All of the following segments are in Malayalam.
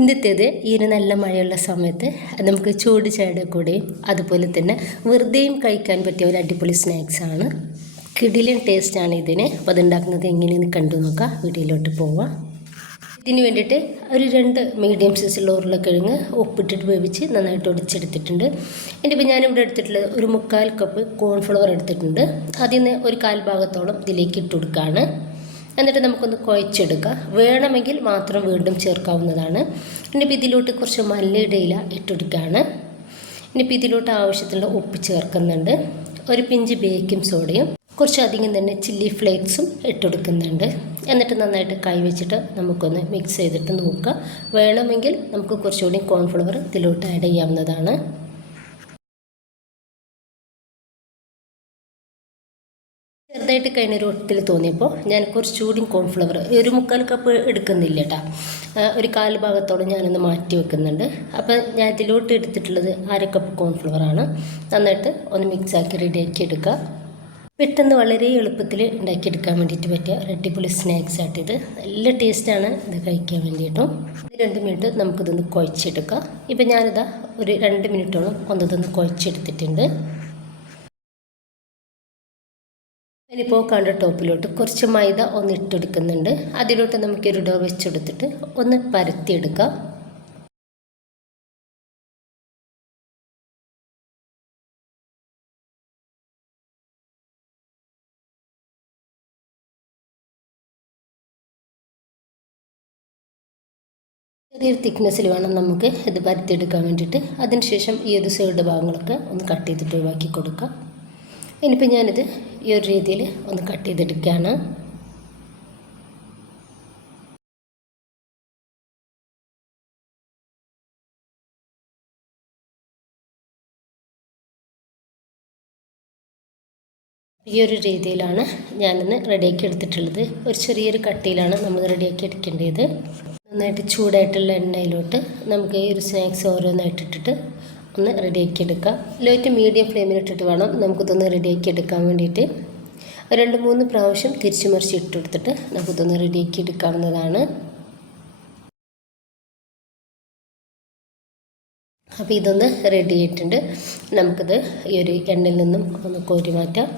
ഇന്നത്തേത് ഈ ഒരു നല്ല മഴയുള്ള സമയത്ത് നമുക്ക് ചൂട് ചായയുടെ കൂടെയും അതുപോലെ തന്നെ വെറുതെയും കഴിക്കാൻ പറ്റിയ ഒരു അടിപൊളി സ്നാക്സാണ്. കിടിലൻ ടേസ്റ്റാണ് ഇതിന്. അപ്പോൾ അതുണ്ടാക്കുന്നത് എങ്ങനെയെന്ന് കണ്ടു നോക്കാം. വീഡിയോയിലോട്ട് പോവാം. ഇതിന് വേണ്ടിയിട്ട് ഒരു 2 മീഡിയം സൈസുള്ള ഉരുളക്കിഴങ്ങ് ഉപ്പിട്ടിട്ട് വേവിച്ച് നന്നായിട്ട് ഒടിച്ചെടുത്തിട്ടുണ്ട്. എന്നിട്ട് ഞാനിവിടെ എടുത്തിട്ടുള്ളത് ഒരു 3/4 കപ്പ് കോൺഫ്ലവർ എടുത്തിട്ടുണ്ട്. അതിൽ നിന്ന് ഒരു 1/4 ഭാഗത്തോളം ഇതിലേക്ക് ഇട്ട് കൊടുക്കുകയാണ്. എന്നിട്ട് നമുക്കൊന്ന് കുഴച്ചെടുക്കാം. വേണമെങ്കിൽ മാത്രം വീണ്ടും ചേർക്കാവുന്നതാണ്. ഇനിയിപ്പോൾ ഇതിലോട്ട് കുറച്ച് മല്ലിയുടെ ഇല ഇട്ടെടുക്കുകയാണ്. ഇനിയിപ്പോൾ ഇതിലോട്ട് ആവശ്യത്തിനുള്ള ഉപ്പ് ചേർക്കുന്നുണ്ട്. ഒരു പിഞ്ച് ബേക്കിംഗ് സോഡയും കുറച്ചധികം തന്നെ ചില്ലി ഫ്ലേക്സും ഇട്ടെടുക്കുന്നുണ്ട്. എന്നിട്ട് നന്നായിട്ട് കൈവച്ചിട്ട് നമുക്കൊന്ന് മിക്സ് ചെയ്തിട്ട് നോക്കുക. വേണമെങ്കിൽ നമുക്ക് കുറച്ചുകൂടി കോൺഫ്ലവർ ഇതിലോട്ട് ആഡ് ചെയ്യാവുന്നതാണ്. ചെറുതായിട്ട് കഴിഞ്ഞൊരു ഒട്ടിൽ തോന്നിയപ്പോൾ ഞാൻ കുറച്ചുകൂടി കോൺഫ്ലവർ ഒരു 3/4 കപ്പ് എടുക്കുന്നില്ല കേട്ടോ. ഒരു 1/4 ഭാഗത്തോളം ഞാനൊന്ന് മാറ്റി വെക്കുന്നുണ്ട്. അപ്പോൾ ഞാൻ ഇതിലോട്ട് എടുത്തിട്ടുള്ളത് 1/2 കപ്പ് കോൺഫ്ലവറാണ്. നന്നായിട്ട് ഒന്ന് മിക്സാക്കി റെഡിയാക്കി എടുക്കുക. പെട്ടെന്ന് വളരെ എളുപ്പത്തിൽ ഉണ്ടാക്കിയെടുക്കാൻ വേണ്ടിയിട്ട് പറ്റിയ അടിപൊളി സ്നാക്സ് ആയിട്ടിത്. നല്ല ടേസ്റ്റാണ് ഇത് കഴിക്കാൻ വേണ്ടിയിട്ടും. 2 മിനിറ്റ് നമുക്കിതൊന്ന് കുഴച്ചെടുക്കാം. ഇപ്പം ഞാനിതാ ഒരു 2 മിനിറ്റോളം ഒന്നതൊന്ന് കുഴച്ചെടുത്തിട്ടുണ്ട്. ഇനിയിപ്പോൾ കണ്ട ടോപ്പിലോട്ട് കുറച്ച് മൈദ ഒന്ന് ഇട്ടെടുക്കുന്നുണ്ട്. അതിലോട്ട് നമുക്കൊരു ഡോ വെച്ചെടുത്തിട്ട് ഒന്ന് പരത്തിയെടുക്കാം. ചെറിയൊരു തിക്നെസ്സിൽ വേണം നമുക്ക് ഇത് പരത്തിയെടുക്കാൻ വേണ്ടിയിട്ട്. അതിനുശേഷം ഈ ഒരു സൈഡ് ഭാഗങ്ങളൊക്കെ ഒന്ന് കട്ട് ചെയ്തിട്ട് ഒഴിവാക്കി കൊടുക്കാം. ഇനിയിപ്പോൾ ഞാനിത് ഈ ഒരു രീതിയിൽ ഒന്ന് കട്ട് ചെയ്തെടുക്കുകയാണ്. ഈ ഒരു രീതിയിലാണ് ഞാനിന്ന് റെഡിയാക്കി എടുത്തിട്ടുള്ളത്. ഒരു ചെറിയൊരു കട്ടിയിലാണ് നമ്മൾ റെഡിയാക്കി എടുക്കേണ്ടത്. നന്നായിട്ട് ചൂടായിട്ടുള്ള എണ്ണയിലോട്ട് നമുക്ക് ഈ ഒരു സ്നാക്സ് ഓരോന്നായിട്ട് ഇട്ടിട്ട് ഒന്ന് റെഡിയാക്കി എടുക്കാം. ലോ ടു മീഡിയം ഫ്ലെയിമിലിട്ടിട്ട് വേണം നമുക്കിതൊന്ന് റെഡിയാക്കി എടുക്കാൻ വേണ്ടിയിട്ട്. 2-3 പ്രാവശ്യം തിരിച്ചു മറിച്ച് ഇട്ടെടുത്തിട്ട് നമുക്കിതൊന്ന് റെഡിയാക്കി എടുക്കാവുന്നതാണ്. അപ്പോൾ ഇതൊന്ന് റെഡി ആയിട്ടുണ്ട്. നമുക്കിത് ഈ ഒരു എണ്ണയിൽ നിന്നും ഒന്ന് കോരി മാറ്റാം.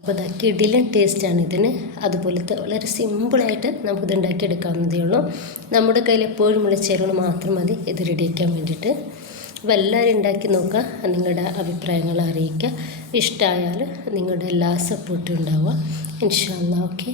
അപ്പോൾ ഇതാ കിടിലൻ ടേസ്റ്റാണ് ഇതിന്. അതുപോലത്തെ വളരെ സിമ്പിളായിട്ട് നമുക്കിത് ഉണ്ടാക്കിയെടുക്കാവുന്നതേ ഉള്ളൂ. നമ്മുടെ കയ്യിൽ എപ്പോഴും ഉള്ള ചേരുവകൾ മാത്രം മതി ഇത് റെഡിയാക്കാൻ വേണ്ടിയിട്ട്. അപ്പോൾ എല്ലാവരും ഉണ്ടാക്കി നോക്കുക. നിങ്ങളുടെ അഭിപ്രായങ്ങൾ അറിയിക്കുക. ഇഷ്ടമായാൽ നിങ്ങളുടെ എല്ലാ സപ്പോർട്ടും ഉണ്ടാവുക. ഇൻഷാ അല്ലാഹ്. ഓക്കെ.